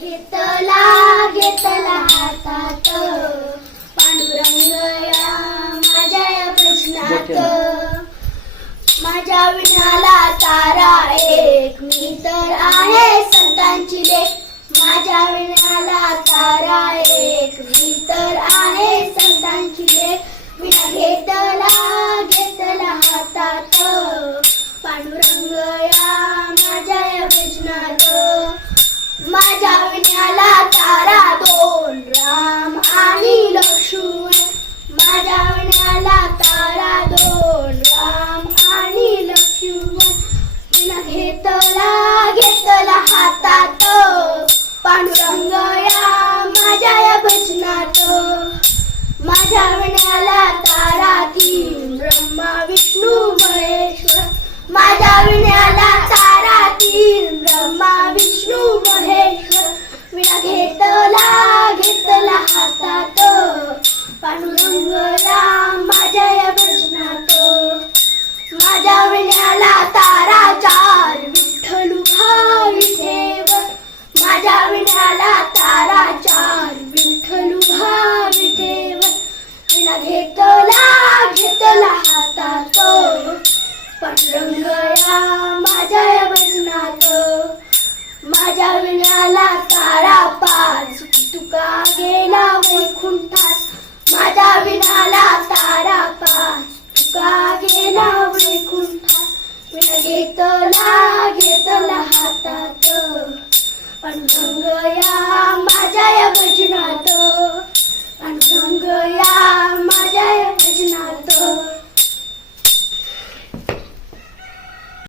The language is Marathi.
घेतला घेतला हातात. पांडुरंग या माझ्या या भजनात माझ्या विणाला तारा एक मी तर आहे संतांची लेख माझ्या विणाला तारा एक मी तर माझ्या विण्याला तारा दोन राम आणि लक्ष्मण. माझ्या विण्याला तारा दोन राम आणि लक्ष्मण. घेतला घेतला हातात. पांडुरंग या माझ्या या भजनात. माझ्या विण्याला तारा तीन ब्रह्मा विष्णू घेतला घेतला हातात. पांडुरंगला माझ्या या भजनात माझ्या विण्याला तारा चार विठ्ठल भावी ठेव माझ्या विण्याला तारा चार विठ्ठल भावी ठेव विना घेतला घेतला हातात. पांडुरंगला माझ्या माझ्या विण्याला तारा पाच तुका गेला वैकुंठात माझ्या विणाला तारा पाच तुका गेला वैकुंठात विना घेतला घेतला हातात. पण या माझ्या या भजनात.